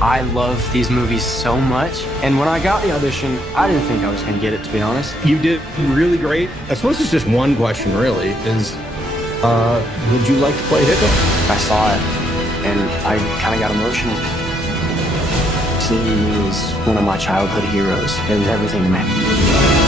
I love these movies so much, and when I got the audition, I didn't think I was going to get it, to be honest. You did really great. I suppose it's just one question, really, is would you like to play Hiccup? I saw it, and I kind of got emotional. Seeing you is one of my childhood heroes. It was everything to me.